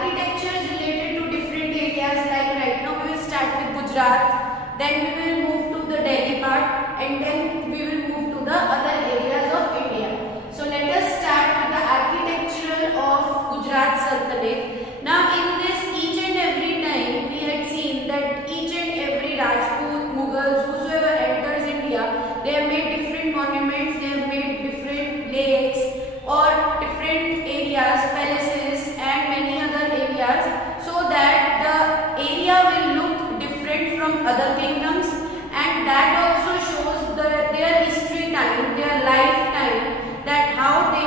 architecture is related to different areas. Like right now we will start with Gujarat, then we will move to the Delhi part, and then we will move to the other areas of India. So let us start with the architecture of Gujarat Sultanate. Now in this, each and every time we had seen that each and every Rajput, Mughals, whosoever enters India, they have made different monuments, they have made different lakes or different areas, palaces and many other areas, so that the area will look different from other kingdoms, and that also shows their history time, their lifetime, that how they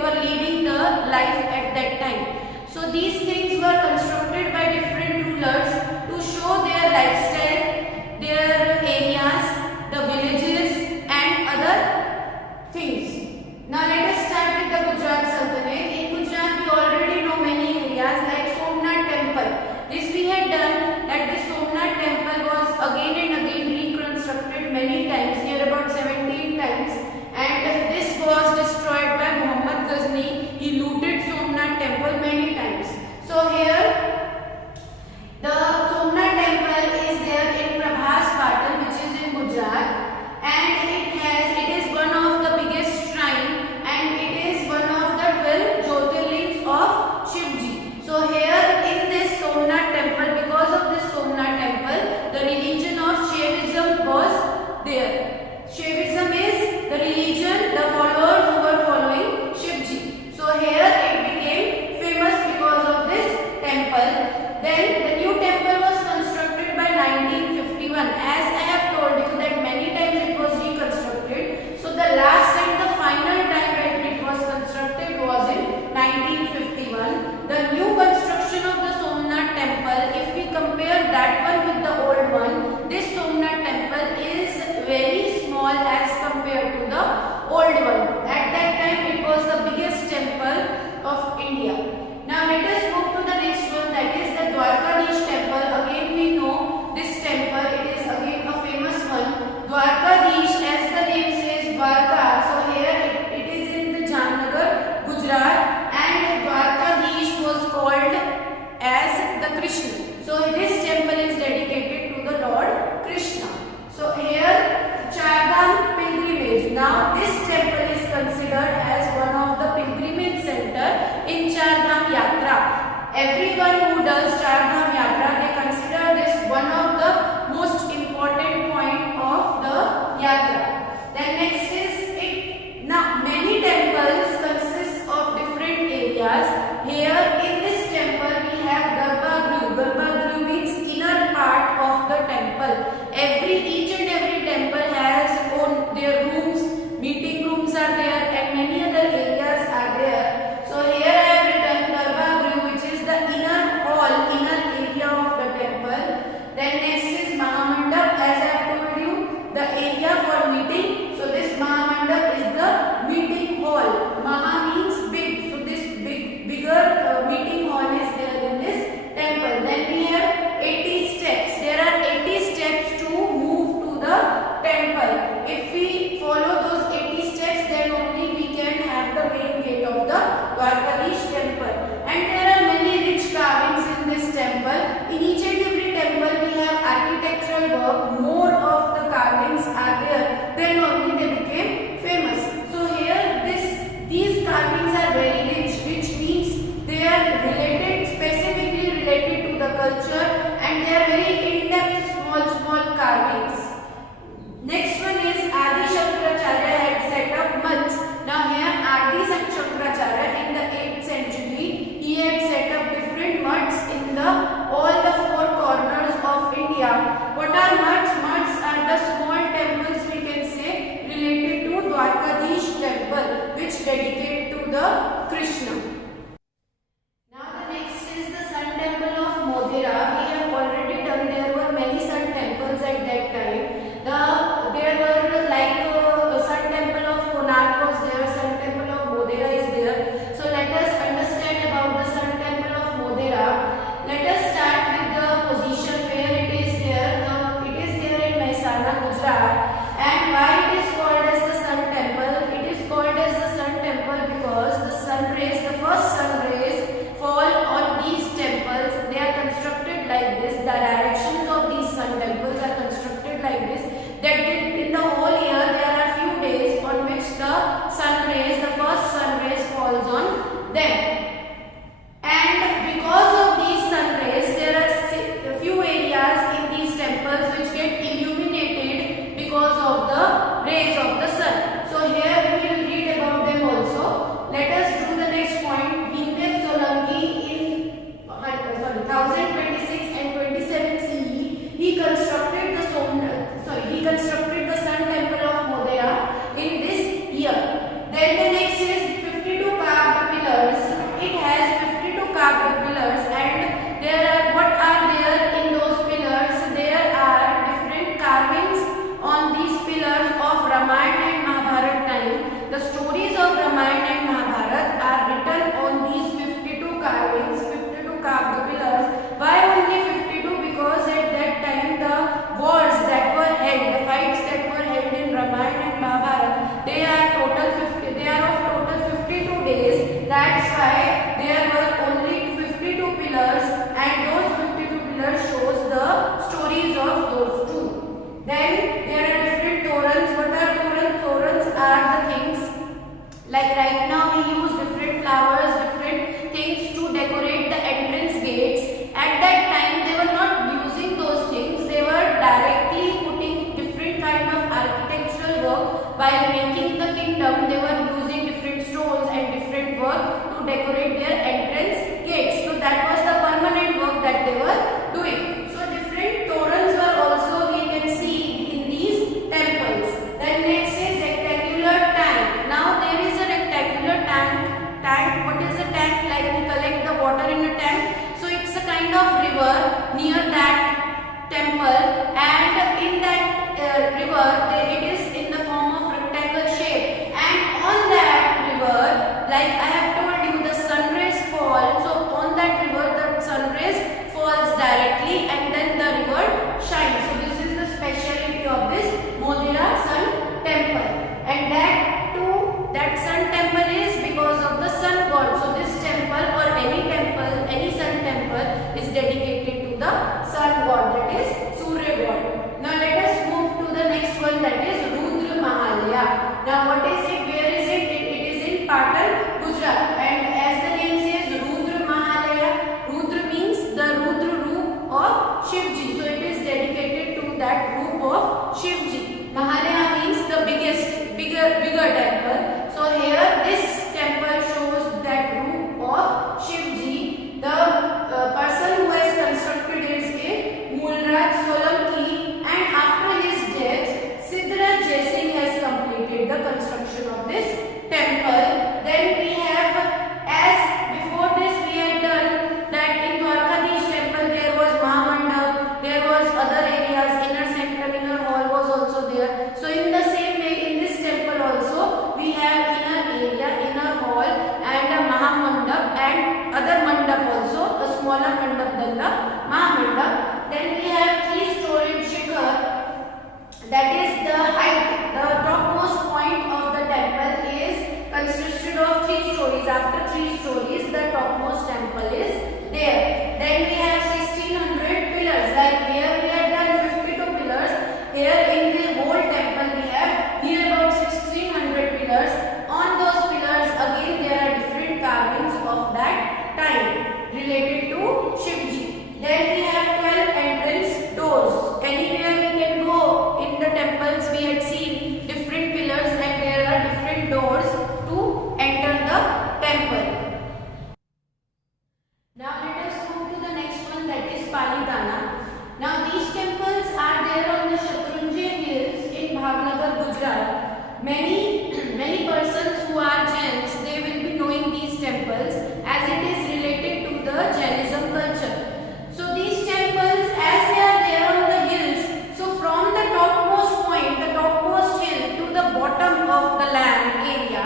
were leading the life at that time. So these things were constructed by different rulers to show their lifestyle, their areas, the villages and other things. Now let us start with the Gujarat Sultanate. In Gujarat we already know many areas like Somnath Temple. This we had done that this Somnath Temple was again and again reconstructed many times, near about 17 times, and this was destroyed by Muhammad Ghazni. He looted Somnath Temple many times. So here the Somnath Temple is there in Prabhas Patal, which is in Gujarat, and it is one of the biggest shrine, and it is one of the 12 Jyotirlings of Shivji. So here in this Somnath Temple, because of this Somnath Temple, the religion of Shaivism was there. Shaivism is the religion, the followers who were following Shivji. So here it became famous because of this temple. Then the new temple was constructed by 1951. As I have told you that many times it was reconstructed. So the last and the final time that it was constructed was in 1951. The new construction of the Somnath Temple, if we compare that one with the old one, this Somnath Temple is very small as compared to the old one. At that time it was the biggest temple of India. Now let us move to the next one, that is the Dwarkadish Temple. Again we know this temple, it is again a famous one. Dwarkadish, as the name says, Dwarka. So here it is in the Jamnagar, Gujarat, and Dwarkadish was called as the Krishna. So this temple is dedicated to the Lord Krishna. So here Chardham pilgrimage. Now this temple is considered as one of the pilgrimage center in Chardham Yatra. Everyone who does Chardham Yatra, they consider this one of the most important point of the Yatra. Then next is it. Now many temples consist of different areas. Here in this temple we have Garbhagriha. Garbhagriha means inner part of the temple. Each and every temple has their rooms, meeting rooms are there, and many other areas are there. So here I have written Garbhagriha, which is the inner hall, inner area of the temple. Then next is Mahamandap, as I have told you, the area for meeting. So this Mahamandap is the meeting hall. Maha means big, so this bigger meeting hall is there in this temple. Then we have 80 steps. There are 80 steps to move to the temple. If we follow those 80 steps, then only we can have the main gate of the Dwarkadish temple. And there are many rich carvings in this temple. In each and every temple we have architectural work. More of the carvings are there, then only they became famous. So here these carvings are very rich, which means they are related, specifically related to the culture, and they are very in-depth small carvings. Next one is Adi Shankaracharya had set up mats. Now here Adi Shankaracharya in the 8th century, he had set up different mats in all the four corners of India. What are mats? Mats are the small temples, we can say, related to Dwarkadish temple, which dedicate to the Krishna. Now the next is the Sun Temple of Modhera. We have already done, there were many sun temples at that time. There were like Sun Temple of Konark was there, Sun Temple of Modhera is there. So let us understand about the Sun Temple of Modhera. Let us start with the position where it is there. It is there in Mehsana, Gujarat. And why it is called as the Sun Temple? It is called as the Sun Temple because the sun rays, the first That's why there were only 52 pillars, and those 52 pillars shows the stories of those two. Then there are different torans. What are torans? Torans are the things like right now we use different flowers, different things to decorate the entrance gates. At that time they were not using those things. They were directly putting different kind of architectural work while making the kingdom. They were using different stones and different work to decorate their entrance gates. So that was the permanent work that they were doing. So different torans were also we can see in these temples. Then next is rectangular tank. Now there is a rectangular tank. What is a tank? Like we collect the water in a tank. So it's a kind of river near that temple, and in that river it is in the form of rectangle shape, and on that river, like I have told you, the sun rays fall. So on that river the sun rays falls directly and then the river shines. So this is the speciality of this Modhera Sun Temple, and that sun temple is because of the sun god. So this temple or any sun temple is dedicated to the sun god, that is Surya god. Now let us move to the next one, that is Rudra Mahalaya. Now what is it? Where is it? It is in Patan, Gujarat, and as the name says Rudra Mahalaya, Rudra means the Rudra roop of Shivji. So it is dedicated to that roop of Shivji. Mahalaya means the bigger temple. So here this temple shows that roop of Shivji. The person who has constructed is a Mulraj Solanki, and after his death Siddharth Jaising has completed the construction of this temple. Then we have, as before this we had done that in Dwarkadish temple there was Mahamandap, there was other areas, inner sanctum, inner hall was also there. So in the same way in this temple also we have inner area, inner hall, and a Mahamandap and other mandap also, a smaller mandap than the Mahamandap. Then we have 3-storied shikhar, that is the height, the topmost point of the temple is consisted of 3 stories. After 3 stories the topmost temple is there. Then we have 1600 pillars, like here we have done 52 pillars. Here in the whole temple we have near about 1600 pillars. On those pillars again there are different carvings of that time related to Shivji. Then we have 12 entrance doors. Anywhere we can go in the temples we had seen different pillars and there are different doors to enter the temple. Now let us move to the next one, that is Palidana. Now these temples are there on the Shatrunjay hills in Bhavnagar, Gujarat. Many persons who are Jains, they will be knowing these temples as it is related to the Jainism culture. So these temples, as they are there on the hills, so from the topmost point, the topmost hill to the bottom of the land area,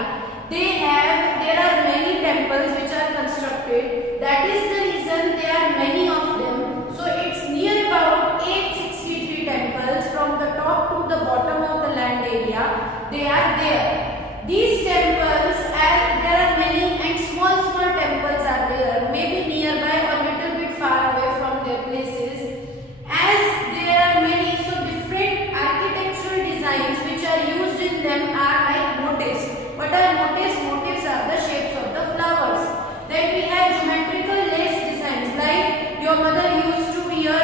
there are many temples which are constructed. That is the reason there are many of them. So it's near about 863 temples from the top to the bottom of the land area. They are there. These temples, as there are many and small temples are there, maybe nearby or little bit far away from their places. As there are many, so different architectural designs which are used in them are like motifs. What are motifs? Motifs are the shapes of the flowers. Then we have geometrical lace designs, like your mother used to wear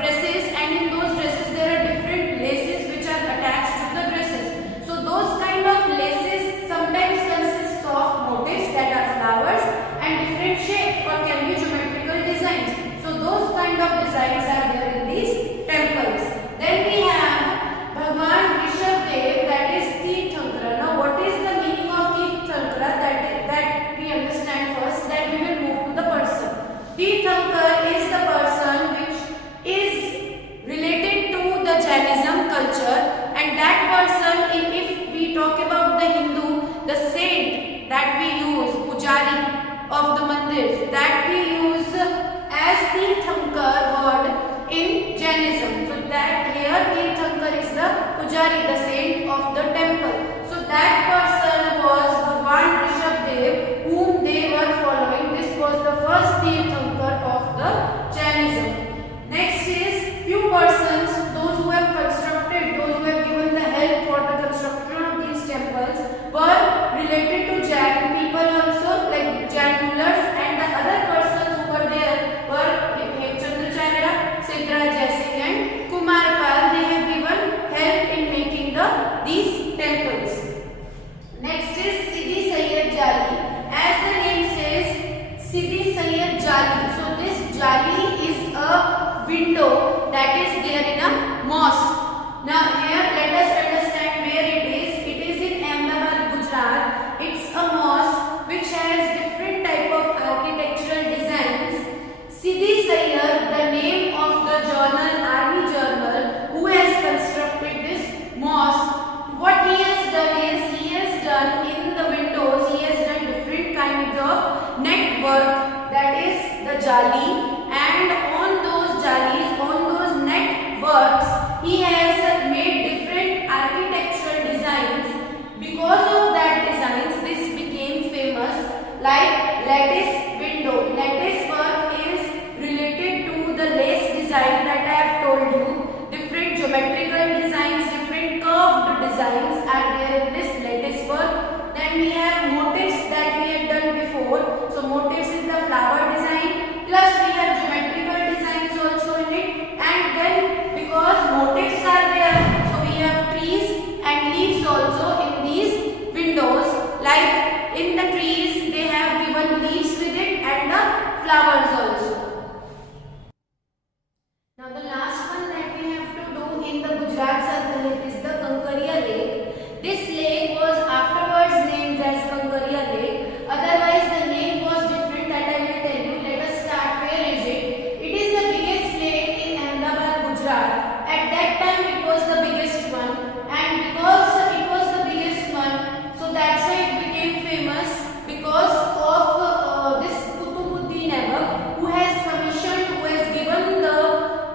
dresses, and in those dresses there are different laces which are attached to the dresses. So those kind of laces sometimes consist of motifs that are flowers and different shapes or can be geometrical designs. So those kind of designs are there in these temples. Then we have Bhagwan Rishabdev, that is Tirthankara. Now what is the meaning of Tirthankara? That we understand first, then we will move to the person. Tirthankar is the person which is related to the Jainism culture, and that person, if we talk about the Hindu, the saint that we use, Pujari of the mandir, that we use as Tirthankar word in Jainism. So that here Tirthankar is the Pujari, the saint of the temple. So that person was Bhagwan Rishabdev, whom they of net work, that is the jali, and on those jalis, on those net works, he has made different architectural designs. Because of that designs, this became famous, like lattice window. Lattice work is related to the lace design that I have told you. Different geometrical designs, different curved designs are there in this lattice work. Then we have motifs that we had done before. So motifs is the flower design, plus we have geometrical designs also in it. And then because motifs are there, so we have trees and leaves also in these windows. Like in the trees, they have given leaves with it and the flowers also. Now the last one that we have to do in the Gujarat Sultanate is the Kankaria Lake. This lake was afterwards named as Kankaria Lake. Otherwise the name was different, that I will tell you. Let us start. Where is it? It is the biggest lake in Ahmedabad, Gujarat. At that time it was the biggest one, and because it was the biggest one, so that's why it became famous, because of this Qutubuddin Aibak, who has commissioned, who has given the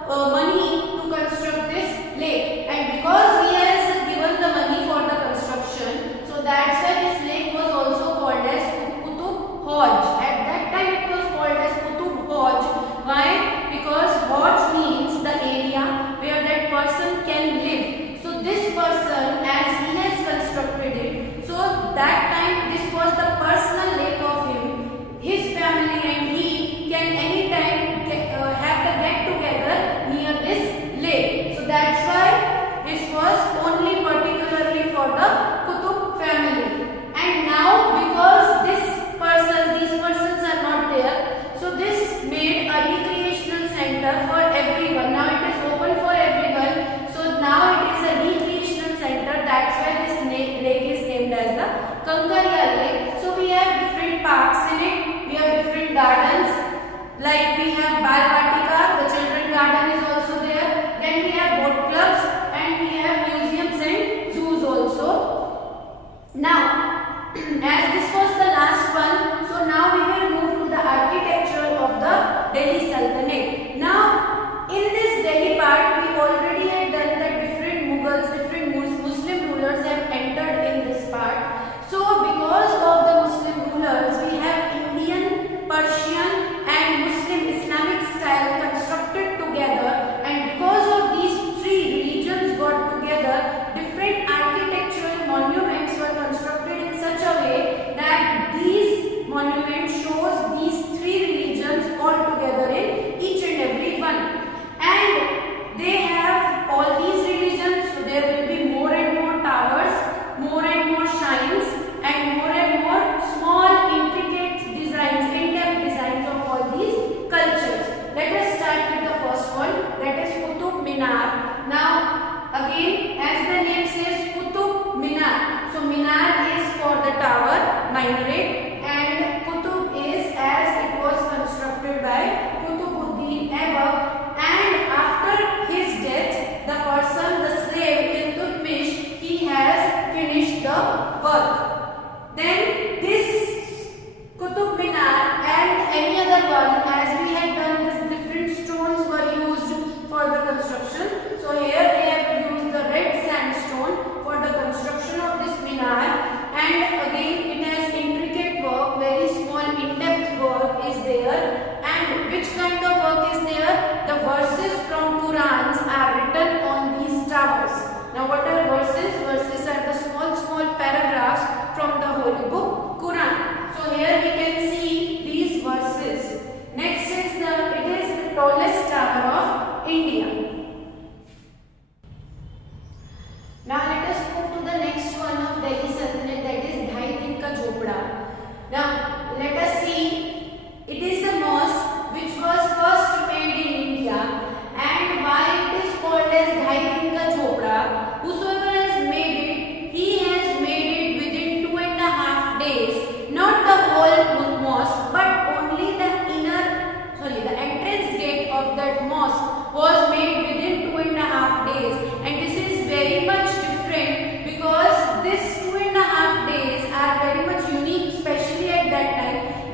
money to construct this lake, and because he has given the money for the construction, so that's why this lake was also called as Qutub Hauj. At that time it was called as Qutub Hauj. Why? Because Hauj means the area where that person can live. So this person, as he has constructed it, so that time this was the personal lake of him. His family and he can anytime have the get together near this lake. So that's why this was only particularly for the Qutub family. And now because these persons are not there, so this made a recreational center for everyone. Now it is open for everyone. So now it is a recreational center. That's why this lake is named as the Kankaria Lake. So we have different parks in it. We have different gardens. Like we have Balvatika, the children garden is also there. Then we have boat clubs and we have museums and zoos also. Now, as this was the last one, so now we will move to the architecture of the Delhi Sultanate. Now, in this Delhi part, we already had done that different Mughals, different Muslim rulers have entered in this part. So, because of the Muslim rulers, we have Indian, Persian and Muslim Islamic style constructed together, and because of these three religions got together, different architectural monuments were constructed in such a way that these monuments shows these three religions all together in each and every one. And they have all these religions, so there will be more and more towers, more and more shrines, and more small intricate designs, in-depth designs of all these cultures. Let us start with the first one, that is Qutub Minar. Now again, as the name says, Qutub Minar. So Minar is for the tower, minaret, and Qutub is as it was constructed by Qutubuddin Aibak, and after his death, the person, the slave Iltutmish, he has finished the work. Then this Qutub Minar and any other one, as we had done, this different stones were used for the construction. So here they have used the red sandstone for the construction of this minar, and again it has intricate work, very small in-depth work is there. And which kind of work is there? The verses from Qurans are written on these towers. Now what are verses? Verses are the small paragraphs from the holy book Quran. So here we can see these verses. Next is it is the tallest tower of India. Now let us move to the next one of Delhi Sultanate, that is Dhai Din Ka Jhopda. Now let us see, it is a mosque which was first made in India, and why it is called as Dhai Din Ka Jhopda? Whosoever has made it, he has made it within 2.5 days. Not the whole mosque, but only the the entrance gate of that mosque was made within 2.5 days, and this is very much different because this 2.5 days are very much unique, especially at that time,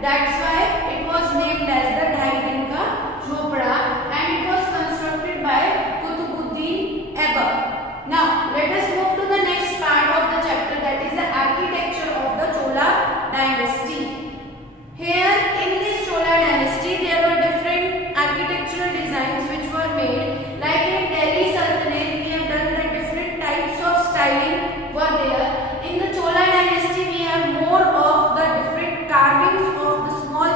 That's why it was named as the Dhai Din Ka Jhopda, and it was constructed by Qutbuddin Aibak. Now let us move to the next part of the chapter, that is the architecture of the Chola dynasty. Here in this Chola dynasty there were different architectural designs which were made. Like in Delhi Sultanate we have done the different types of styling were there. In the Chola dynasty we have more of the different carvings of the small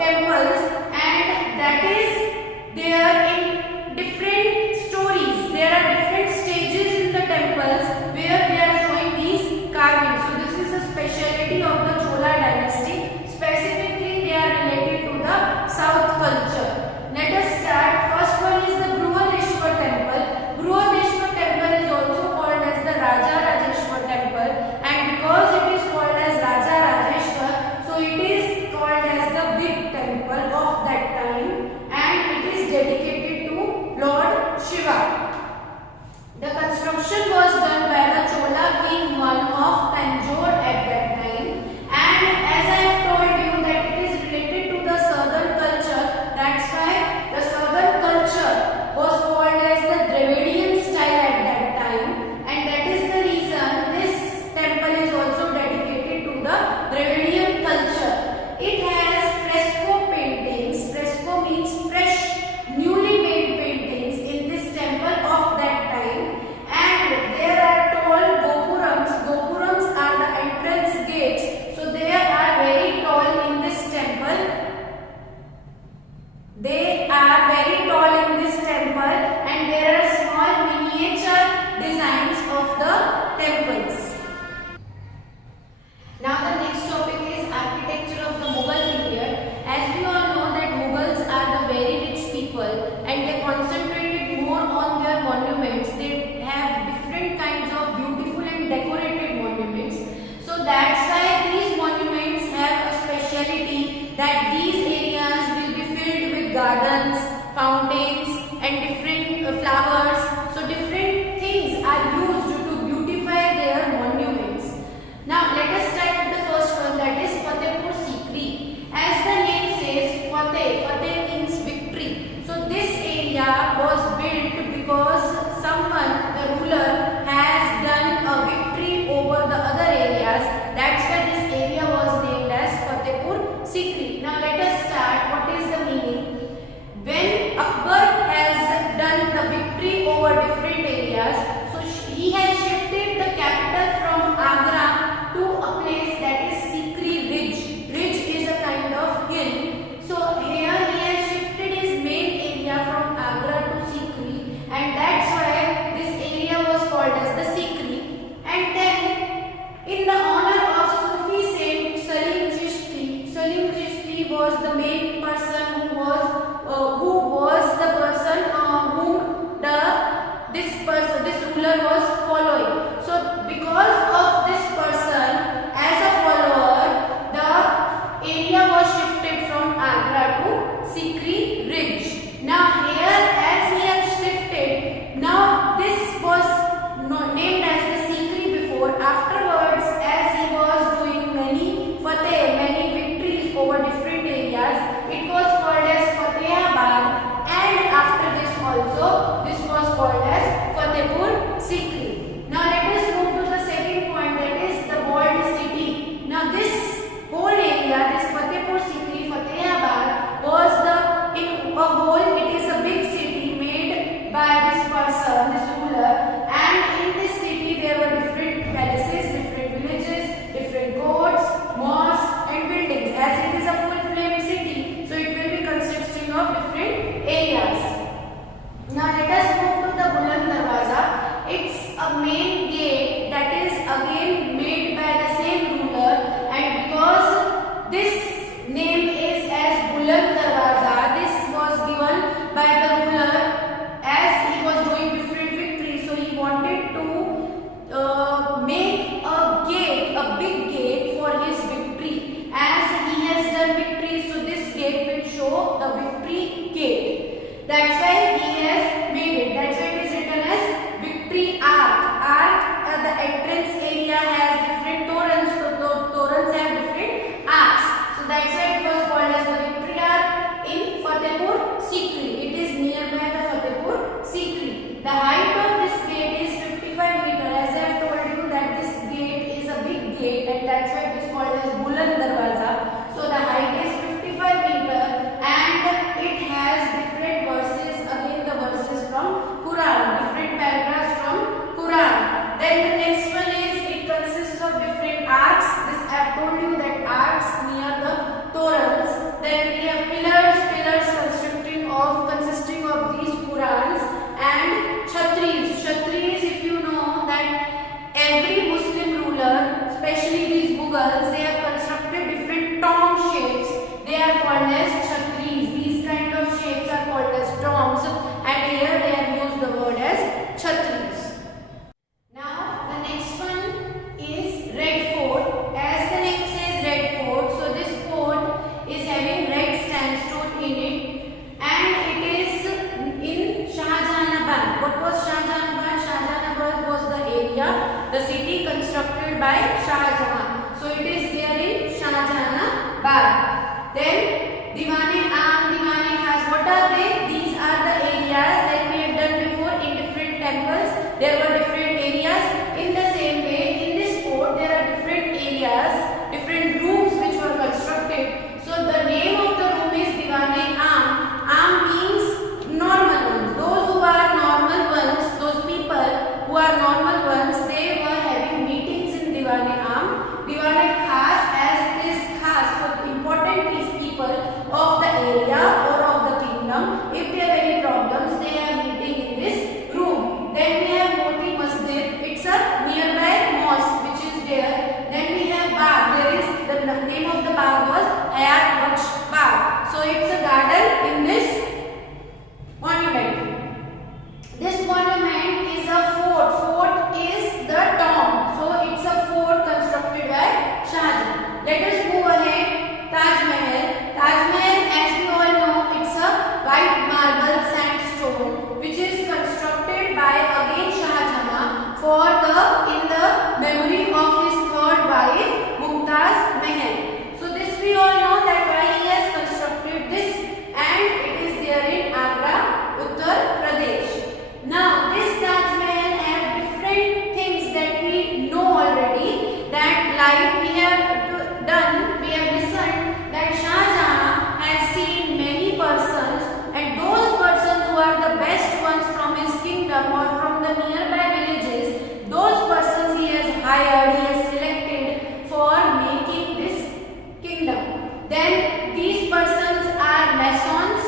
temples, and that is there in different stories. There are different stages in the temples where they are showing these carvings. So this is a speciality of the Chola dynasty. Specifically they are related to the South culture. Let us start. First one is the Brihadeshwar temple. Brihadeshwar temple is also called as the Raja Rajeshwar temple, and because it is called as Raja Rajeshwar, so it is called as the big temple of that time, and it is dedicated to Lord Shiva. The construction was done by the Chola King I of Tanjore at that time, and as I have told you that it is related to the southern culture, that's why the southern culture was called as the Dravidian style at that time, and that is the reason this temple is also dedicated to the Dravidian culture. It has fresco paintings. Fresco means fresh, newly made paintings in this temple of that time, and there are tall gopurams. Gopurams are the entrance gates, so they are very tall in this temple. They are very tall in this temple, and there are small miniature designs of the temples. Now the next topic is architecture of the Mughal period. As we all know that Mughals are the very rich people, and they concentrated more on their monuments. They have different kinds of beautiful and decorated monuments. So that's why these monuments have a speciality that these areas will be filled with gardens, fountains, and different flowers. So different things are used to beautify their monuments. Now let us start with the first one, that is Fatehpur Sikri. As the name says, Fateh means victory. So this area was built because someone, the ruler, has done a victory over the other areas. That's why this area was named as Fatehpur Sikri. Now let us start. What is the meaning? When Akbar has done the victory over different areas, so he has shifted the capital from Agra to a place that is Sikri Ridge. Ridge is a kind of hill. So here he has shifted his main area from Agra to Sikri, and that's why this area was called as the Sikri. And then in the honor of Sufi saint Salim Chishti, Salim Chishti was the main person who was the person whom this ruler was following. So because of this person as a follower, the area was shifted from Agra to Sikri Ridge. Now here, as he has shifted, now this was named as the Sikri before. Afterwards, as he was doing many victories over different areas, it was called as Fatehabad, and after this also, this was called as Fatehpur Sikri. Now let us move to the second point, that is the walled city. Now this whole area, this Fatehpur Sikri, Fatehabad, was in a whole, it is a big city made by this person, this ruler, and in this city there were different palaces, different villages, different courts, mosques, and buildings. As it is a full-fledged city, so it will be consisting of different areas. Now let us move to the Buland Darwaza. It's a main gate that is again made by the same ruler, and because this name is as Buland Darwaza, this was given by the ruler as he was doing different victories. So he wanted to make a big gate for his victory. As he has done victory, so this gate will show the victory gate. That's why he has made it. That's why it is written as Victory Arc. The entrance area has different torrents. So torrents have different by Shah Jahan. So it is there in Shahjahanabad. Then Diwan-e-Aam, Diwan-e-Khas, what are they? These are the areas that we have done before in different temples. There were different areas. In the same way, in this fort there are different areas, different rooms which were constructed. So the name of the room is Diwan-e-Aam. Aam means normal ones. Those who are normal ones, those people who are normal ones, they were having meetings in Diwan-e-Aam. Diwan-e-Khas, as it is khas for important people of the area or of the kingdom. If they have any problems, they are meeting in this room. Then we have Moti Masjid. It's a nearby mosque which is there. Then we have Bagh. There is the name of the Bagh was Hayat Baksh Bagh. So it's a garden in this monument. This monument is a fort. Fort is the tomb. So it's a fort constructed by Shah Jahan. Let us move ahead. Taj Mahal. Taj Mahal, as we all know, it's a white marble sandstone which is constructed by again Shah Jahan for in the memory of his third wife Mumtaz Mahal. So this we all know that why he has constructed this, and it is there in Agra, Uttar Pradesh. Now this Taj Mahal have different things that we know already, that like we have done, we have listened that Shah Jahan has seen many persons, and those persons who are the best ones from his kingdom or from the nearby villages, those persons he has hired, he has selected for making this kingdom. Then these persons are masons,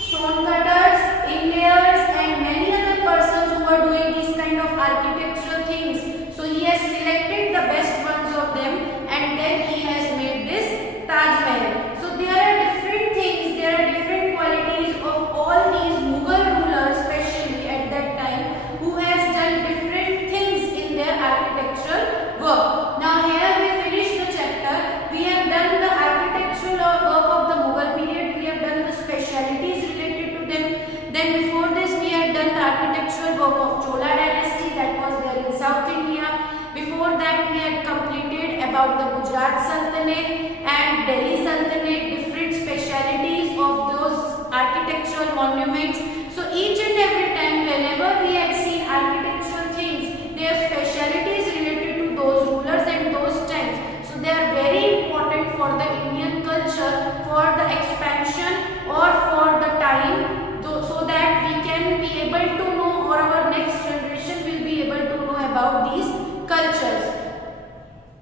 stone cutters, inlayers, and many other persons who are doing these kind of architectural things. So he has selected the best ones of them, and then he has made this Taj Mahal. So there are different things, there are different qualities of all these Mughal rulers, especially at that time, who has done different things in their architectural work. Now here we finish the chapter. We have done the architectural work of the Mughal period. We have done the specialities related to them. Then before this we had done the architectural work of Chola dynasty that was there in South India. Before that we had completed about the Gujarat Sultanate and Delhi Sultanate, different specialities of those architectural monuments. So each and every time whenever we had seen architectural things, their specialities related to those rulers and those times. So they are very important for the Indian culture, for the expansion or for the time, so that we can be able to know, or our next generation will be able to know about these cultures.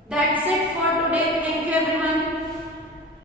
That's it for today. Thank you everyone.